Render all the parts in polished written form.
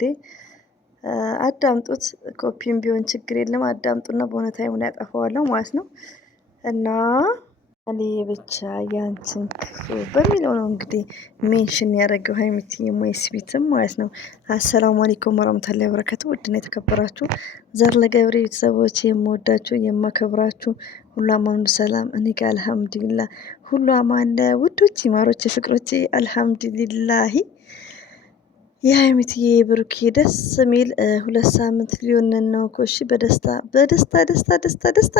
ውዴ አዳምጡት። ኮፒም ቢሆን ችግር የለም አዳምጡና በእውነት ታይሙን ያጠፋዋለሁ ማለት ነው። እና እኔ ብቻ ያንቺን ክፉ በሚለው ነው እንግዲህ ሜንሽን ያደረገው ሀይሚቲ የማይስቢትም ማለት ነው። አሰላሙ አለይኩም ወራህመቱላሂ ወበረካቱ። ውድና የተከበራችሁ ዘር ለገብሬ ቤተሰቦች የምወዳችሁ የማከብራችሁ ሁሉ አማኑ ሰላም፣ እኔ ጋር አልሐምዱሊላህ ሁሉ አማን ውዶች፣ ማሮች፣ ፍቅሮቼ አልሐምዱሊላህ። የሀይሚትዬ ብሩኬ ደስ የሚል 2 ሳምንት ሊሆነን ነው እኮ። እሺ በደስታ በደስታ ደስታ ደስታ ደስታ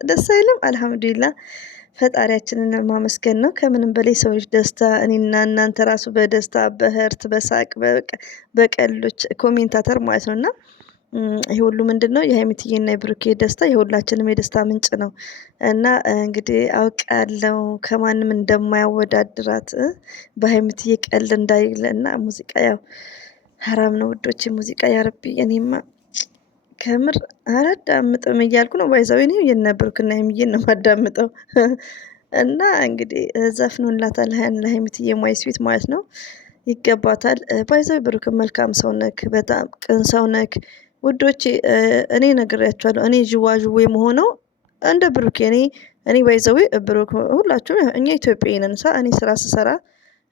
ደስ አይልም? አልሐምዱሊላህ ፈጣሪያችንን ማመስገን ነው ከምንም በላይ። ሰዎች ደስታ እኔና እናንተ ራሱ በደስታ በህርት በሳቅ በቀሎች ኮሜንታተር ማለት ነውና ይሄ ሁሉ ምንድነው የሀይሚትዬና የብሩኬ ደስታ የሁላችንም የደስታ ምንጭ ነው። እና እንግዲህ አውቃለሁ ከማንም እንደማያወዳድራት በሀይሚትዬ ቀልድ እንዳይለ እና ሙዚቃ ያው ሀራም ነው ውዶች፣ ሙዚቃ ያረቢ እኔማ ከምር አላዳምጥም እያልኩ ነው። ባይዛው እኔ የነበርኩና ሀይሚዬን ነው ማዳምጠው። እና እንግዲህ ዘፍኖላታል ለሀይሚትዬ ማይስዊት ማለት ነው። ይገባታል። ባይዛው ብሩክ መልካም ሰው ነክ፣ በጣም ቅን ሰው ነክ ውዶቼ። እኔ ነግሬያቸዋለሁ። እኔ ዥዋዥዌ መሆነው እንደ ብሩክ እኔ ባይዘዌ ብሩክ ሁላችሁም እኛ ኢትዮጵያዊ ነን። እኔ ስራ ስሰራ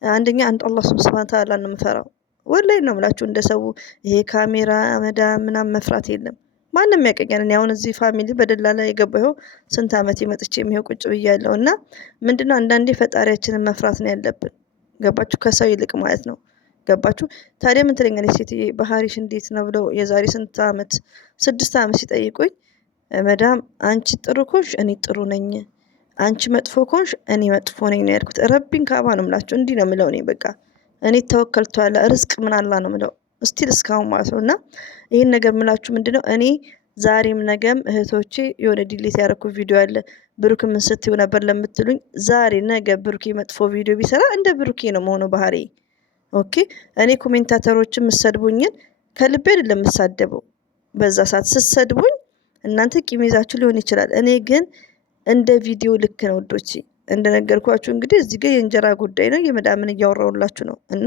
አንደኛ አንድ አላህ ሱብሃነሁ ወተዓላ ነው የምፈራው። ወላሂ ነው የምላችሁ። እንደ ሰው ይሄ ካሜራ መዳ ምናምን መፍራት የለም። ማንም ያቀኛል። እኔ አሁን እዚህ ፋሚሊ በደላላ የገባው ስንት አመት መጥቼ የሚሄው ቁጭ ብያለሁ። እና ምንድነው አንዳንዴ ፈጣሪያችንን መፍራት ነው ያለብን። ገባችሁ? ከሰው ይልቅ ማለት ነው። ገባችሁ? ታዲያ ምን ትለኛለች ሴትዬ ባህሪሽ እንዴት ነው ብለው የዛሬ ስንት አመት 6 አመት ሲጠይቁኝ መዳም አንቺ ጥሩ ኮንሽ እኔ ጥሩ ነኝ፣ አንቺ መጥፎ ኮንሽ እኔ መጥፎ ነኝ ነው ያልኩት። ረቢን ካባ ነው የምላችሁ። እንዲህ ነው የምለው እኔ በቃ እኔ ተወከልቷል ርዝቅ ምን አላ ነው የምለው እስቲል እስካሁን ማለት ነው። እና ይህን ነገር የምላችሁ ምንድነው እኔ ዛሬም ነገም እህቶቼ የሆነ ዲሌት ያደረኩ ቪዲዮ አለ ብሩክ ምን ስትይው ነበር ለምትሉኝ፣ ዛሬ ነገ ብሩኬ መጥፎ ቪዲዮ ቢሰራ እንደ ብሩኬ ነው መሆኑ ባህሪ። ኦኬ እኔ ኮሜንታተሮችን የምሰድቡኝን ከልቤ አይደለም የምሳደበው። በዛ ሰዓት ስትሰድቡኝ እናንተ ቂም ይዛችሁ ሊሆን ይችላል። እኔ ግን እንደ ቪዲዮ ልክ ነው ወዶቼ። እንደነገርኳችሁ እንግዲህ እዚህ ጋር የእንጀራ ጉዳይ ነው፣ የመዳምን እያወራሁላችሁ ነው። እና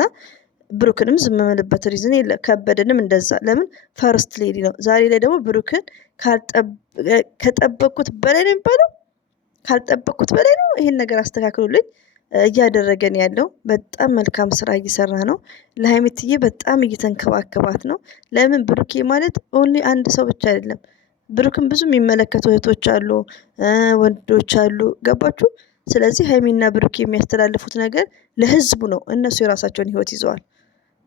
ብሩክንም ዝም የምልበት ሪዝን የለ። ከበደንም እንደዛ። ለምን ፈርስት ሌዲ ነው። ዛሬ ላይ ደግሞ ብሩክን ከጠበቅኩት በላይ ነው የሚባለው፣ ካልጠበቅኩት በላይ ነው። ይሄን ነገር አስተካክሉልኝ። እያደረገን ያለው በጣም መልካም ስራ እየሰራ ነው። ለሀይሚትዬ በጣም እየተንከባከባት ነው። ለምን ብሩኬ ማለት ኦንሊ አንድ ሰው ብቻ አይደለም። ብሩክን ብዙ የሚመለከቱ እህቶች አሉ፣ ወንዶች አሉ። ገባችሁ? ስለዚህ ሀይሚና ብሩክ የሚያስተላልፉት ነገር ለህዝቡ ነው። እነሱ የራሳቸውን ህይወት ይዘዋል።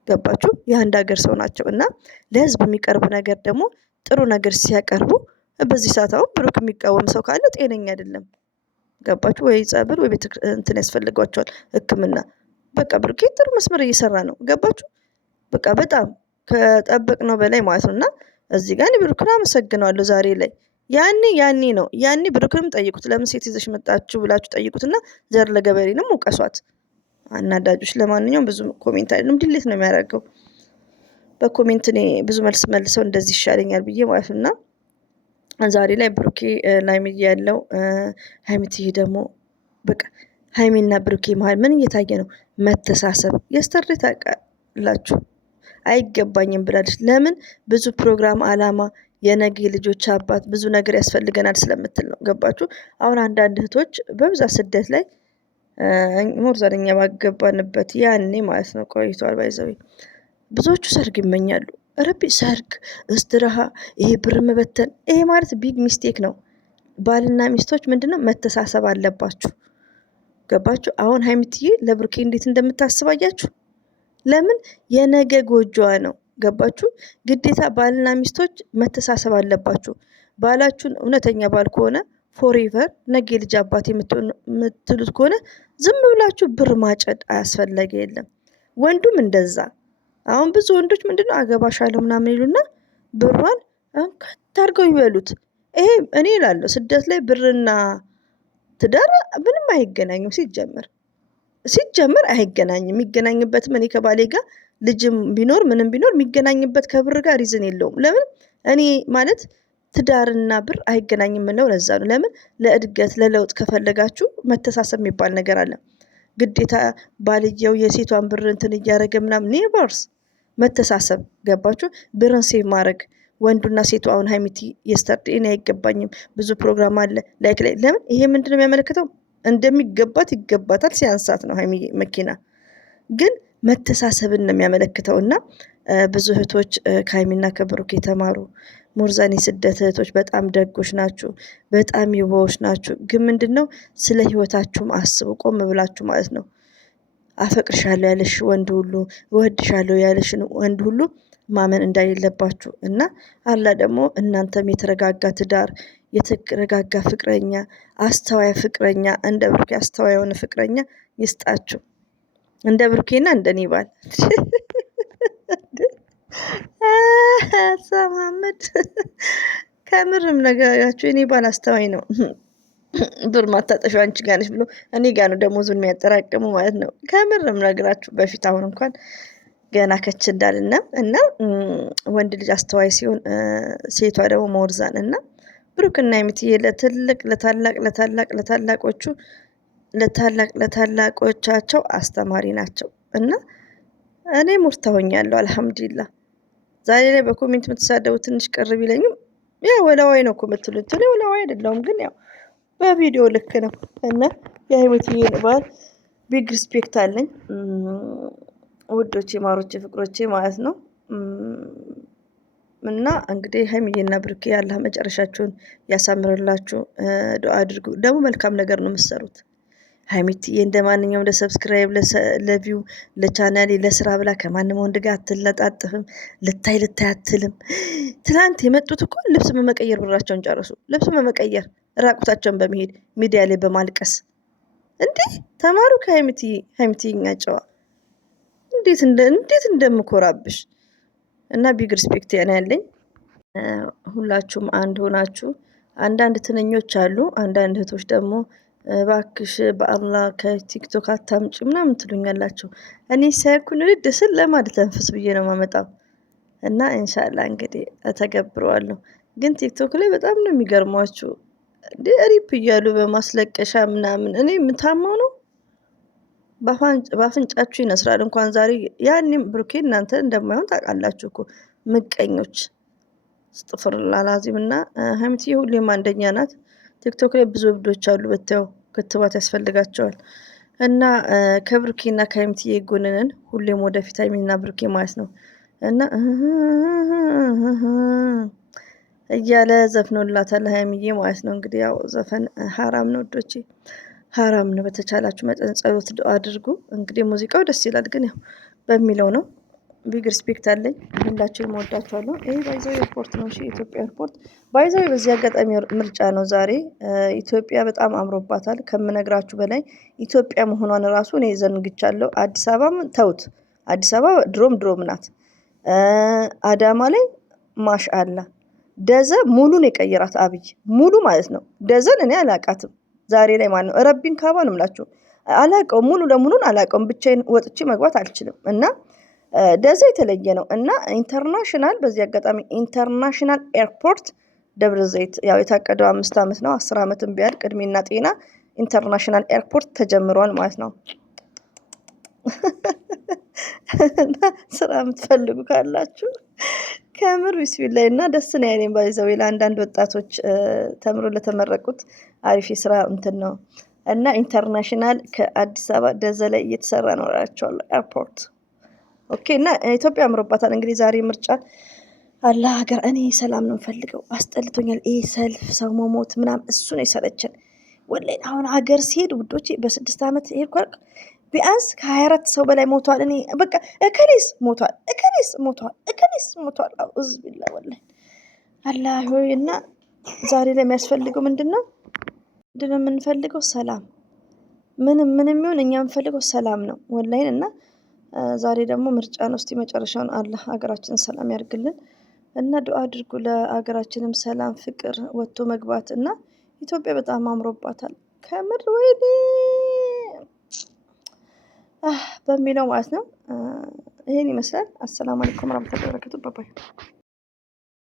ገባችሁ? የአንድ ሀገር ሰው ናቸው። እና ለህዝብ የሚቀርብ ነገር ደግሞ ጥሩ ነገር ሲያቀርቡ በዚህ ሰዓት አሁን ብሩክ የሚቃወም ሰው ካለ ጤነኛ አይደለም። ገባችሁ? ወይ ጸብል ወይ ቤት እንትን ያስፈልጓቸዋል ህክምና። በቃ ብሩክ ጥሩ መስመር እየሰራ ነው። ገባችሁ? በቃ በጣም ከጠበቅነው በላይ ማለት ነው። እና እዚህ ጋር እኔ ብሩክን አመሰግነዋለሁ ዛሬ ላይ። ያኔ ነው ያኔ ብሩክንም ጠይቁት፣ ለምን ሴት ይዘሽ መጣችሁ ብላችሁ ጠይቁትና ዘር ለገበሬንም ውቀሷት። አናዳጆች። ለማንኛውም ብዙ ኮሜንት አይደለም ዲሌት ነው የሚያደርገው። በኮሜንት እኔ ብዙ መልስ መልሰው እንደዚህ ይሻለኛል ብዬ ማለት ነው። እና ዛሬ ላይ ብሩኬ ላይም ያለው ሀይሚትዬ ደግሞ በቃ ሀይሚና ብሩኬ መሀል ምን እየታየ ነው? መተሳሰብ። የስተርዴ ታውቃላችሁ አይገባኝም ብላለች። ለምን? ብዙ ፕሮግራም አላማ፣ የነገ ልጆች አባት፣ ብዙ ነገር ያስፈልገናል ስለምትል ነው። ገባችሁ? አሁን አንዳንድ እህቶች በብዛት ስደት ላይ ሞርዛነኛ ባገባንበት ያኔ ማለት ነው ቆይቷል። ባይዘዊ ብዙዎቹ ሰርግ ይመኛሉ። ረቢ ሰርግ፣ እስትራሃ፣ ይሄ ብር መበተን፣ ይሄ ማለት ቢግ ሚስቴክ ነው። ባልና ሚስቶች ምንድነው መተሳሰብ አለባችሁ። ገባችሁ? አሁን ሀይሚትዬ ለብሩኬ እንዴት እንደምታስባያችሁ። ለምን? የነገ ጎጆዋ ነው። ገባችሁ? ግዴታ ባልና ሚስቶች መተሳሰብ አለባችሁ። ባላችሁን እውነተኛ ባል ከሆነ ፎሬቨር ነገ ልጅ አባት የምትሉት ከሆነ ዝም ብላችሁ ብር ማጨድ አያስፈለገ የለም። ወንዱም እንደዛ። አሁን ብዙ ወንዶች ምንድነው አገባሻለሁ ምናምን ይሉና ብሯን ከታርገው ይበሉት። ይሄ እኔ እላለሁ ስደት ላይ ብርና ትዳር ምንም አይገናኙም። ሲጀመር አይገናኝም። የሚገናኝበትም እኔ ከባሌ ጋር ልጅም ቢኖር ምንም ቢኖር የሚገናኝበት ከብር ጋር ሪዝን የለውም። ለምን? እኔ ማለት ትዳርና ብር አይገናኝም ነው። ለዛ ነው። ለምን? ለእድገት ለለውጥ ከፈለጋችሁ መተሳሰብ የሚባል ነገር አለ። ግዴታ ባልየው የሴቷን ብር እንትን እያደረገ ምናምን ኔቨርስ መተሳሰብ ገባችሁ? ብርን ሴቭ ማድረግ ወንዱና ሴቱ አሁን ሀይሚቲ የስተርዴ እኔ አይገባኝም ብዙ ፕሮግራም አለ ላይክ ላይ ለምን ይሄ ምንድን ነው የሚያመለክተው? እንደሚገባት ይገባታል ሲያንሳት ነው ሀይሚ መኪና ግን መተሳሰብን ነው የሚያመለክተው። እና ብዙ እህቶች ከሀይሚና ከብሩክ የተማሩ ሞርዛን የስደት እህቶች በጣም ደጎች ናችሁ፣ በጣም ይቦዎች ናችሁ። ግን ምንድን ነው ስለ ህይወታችሁም አስቡ፣ ቆም ብላችሁ ማለት ነው። አፈቅርሻለሁ ያለሽ ወንድ ሁሉ እወድሻለሁ ያለሽን ወንድ ሁሉ ማመን እንዳሌለባችሁ እና አላ ደግሞ እናንተም የተረጋጋ ትዳር፣ የተረጋጋ ፍቅረኛ፣ አስተዋይ ፍቅረኛ እንደ ብሩኬ አስተዋይ የሆነ ፍቅረኛ ይስጣችሁ። እንደ ብሩኬና እንደ እኔ ባል ሰማመድ ከምርም ነገራችሁ እኔ ባል አስተዋይ ነው። ብር ማታጠፊው አንቺ ጋር ነሽ ብሎ እኔ ጋር ነው ደሞዙን የሚያጠራቅሙ ማለት ነው። ከምርም ነገራችሁ በፊት አሁን እንኳን ገና ከች እንዳልና እና ወንድ ልጅ አስተዋይ ሲሆን ሴቷ ደግሞ ሞርዛን እና ብሩክና የምትዬ ለታላቆቻቸው አስተማሪ ናቸው። እና እኔ ሙርታ ሆኛለሁ አልሐምዱሊላህ። ዛሬ ላይ በኮሜንት የምትሳደቡ ትንሽ ቅር ቢለኝም ያው ወላዋይ ነው እኮ የምትሉት። እኔ ወላዋይ አይደለሁም ግን ያው በቪዲዮ ልክ ነው። እና የሀይሚዬን ባል ቢግ ሪስፔክት አለኝ ውዶቼ፣ ማሮቼ፣ ፍቅሮቼ ማለት ነው። እና እንግዲህ ሀይሚዬና ብሩኬ ያላህ መጨረሻችሁን ያሳምርላችሁ፣ ዱአ አድርጉ። ደግሞ መልካም ነገር ነው የምትሰሩት። ሀይሚትዬ እንደ ማንኛውም ለሰብስክራይብ ለቪው ለቻናሌ ለስራ ብላ ከማንም ወንድ ጋር አትለጣጥፍም። ልታይ አትልም። ትናንት የመጡት እኮ ልብስ በመቀየር ብራቸውን ጨረሱ። ልብስ በመቀየር ራቁታቸውን በመሄድ ሚዲያ ላይ በማልቀስ እንዴ! ተማሩ ከሀይሚትዬ። ሀይሚትዬ ጨዋ እንዴት እንደምኮራብሽ እና ቢግ ሪስፔክት ያለኝ ሁላችሁም አንድ ሆናችሁ። አንዳንድ ትንኞች አሉ፣ አንዳንድ እህቶች ደግሞ እባክሽ በአላህ ከቲክቶክ አታምጪ ምናምን ትሉኛላችሁ። እኔ ሳይኩን ልድ ስል ለማለት ተንፍስ ብዬ ነው ማመጣው እና ኢንሻአላህ እንግዲህ ተገብረዋለሁ። ግን ቲክቶክ ላይ በጣም ነው የሚገርሟችሁ ሪፕ እያሉ በማስለቀሻ ምናምን እኔ የምታማው ነው በአፍንጫችሁ ይነስራል። እንኳን ዛሬ ያኔም ብሩኬ እናንተ እንደማይሆን ታውቃላችሁ እኮ ምቀኞች። ስጥፍር ላላዚም እና ሀይሚትዬ ሁሌም አንደኛ ናት። ቲክቶክ ላይ ብዙ እብዶች አሉ ብታዩ፣ ክትባት ያስፈልጋቸዋል። እና ከብሩኬና ከሀይሚትዬ ጎንነን ሁሌም ወደፊት ሀይሚና ብሩኬ ማለት ነው እና እያለ ዘፍኖላታል ሀይሚዬ ማለት ነው። እንግዲህ ያው ዘፈን ሀራም ነው ወዶቼ፣ ሀራም ነው። በተቻላችሁ መጠን ጸሎት አድርጉ። እንግዲህ ሙዚቃው ደስ ይላል፣ ግን ያው በሚለው ነው። ቢግ ሪስፔክት አለኝ። ሁላችሁንም እወዳችኋለሁ። ይሄ ባይዛዊ ኤርፖርት ነው። እሺ የኢትዮጵያ ኤርፖርት ባይዛዊ በዚህ አጋጣሚ ምርጫ ነው ዛሬ። ኢትዮጵያ በጣም አምሮባታል ከምነግራችሁ በላይ። ኢትዮጵያ መሆኗን ራሱ እኔ ዘንግቻለሁ። አዲስ አበባም ተውት፣ አዲስ አበባ ድሮም ናት። አዳማ ላይ ማሽአላ ደዘ ሙሉን የቀየራት አብይ ሙሉ ማለት ነው። ደዘን እኔ አላቃትም ዛሬ ላይ ማለት ነው። ረቢን ካባ ነው የምላችሁ አላቀውም፣ ሙሉ ለሙሉን አላቀውም። ብቻዬን ወጥቼ መግባት አልችልም እና ደዘ የተለየ ነው። እና ኢንተርናሽናል በዚህ አጋጣሚ ኢንተርናሽናል ኤርፖርት ደብረ ዘይት ያው የታቀደው 5 ዓመት ነው። 10 ዓመትም ቢያልቅ እድሜና ጤና ኢንተርናሽናል ኤርፖርት ተጀምሯል ማለት ነው። ስራ የምትፈልጉ ካላችሁ ከምር ቢስሚላይ እና ደስ ነው ያለኝ። ባይዘው ለአንዳንድ ወጣቶች ተምሮ ለተመረቁት አሪፍ የስራ እንትን ነው እና ኢንተርናሽናል ከአዲስ አበባ ደዘ ላይ እየተሰራ ነው እላቸዋለሁ ኤርፖርት። ኦኬ እና ኢትዮጵያ አምሮባታል። እንግዲህ ዛሬ ምርጫ አላህ ሀገር እኔ ሰላም ነው የምፈልገው። አስጠልቶኛል ይሄ ሰልፍ፣ ሰው መሞት ምናምን እሱ ነው የሰለቸን ወላሂ። አሁን ሀገር ሲሄድ ውዶቼ በ6 ዓመት ሄድኩ ቢያንስ ከ24 ሰው በላይ ሞቷል። እኔ በቃ እከሌስ ሞቷል። አውዝ ቢላ ወላሂ አላህ ሆይ። እና ዛሬ ላይ የሚያስፈልገው ምንድነው የምንፈልገው? ሰላም። ምንም ይሁን እኛ የምንፈልገው ሰላም ነው ወላሂ። እና ዛሬ ደግሞ ምርጫ ነው። እስቲ መጨረሻውን አላህ ሀገራችንን ሰላም ያርግልን እና ዱአ አድርጉ ለሀገራችንም ሰላም፣ ፍቅር፣ ወጥቶ መግባት እና ኢትዮጵያ በጣም አምሮባታል ከምር ወይኔ በሚለው ማለት ነው። ይሄን ይመስላል። አሰላሙ አለይኩም ወራህመቱላሂ ወበረካቱ። ባባይ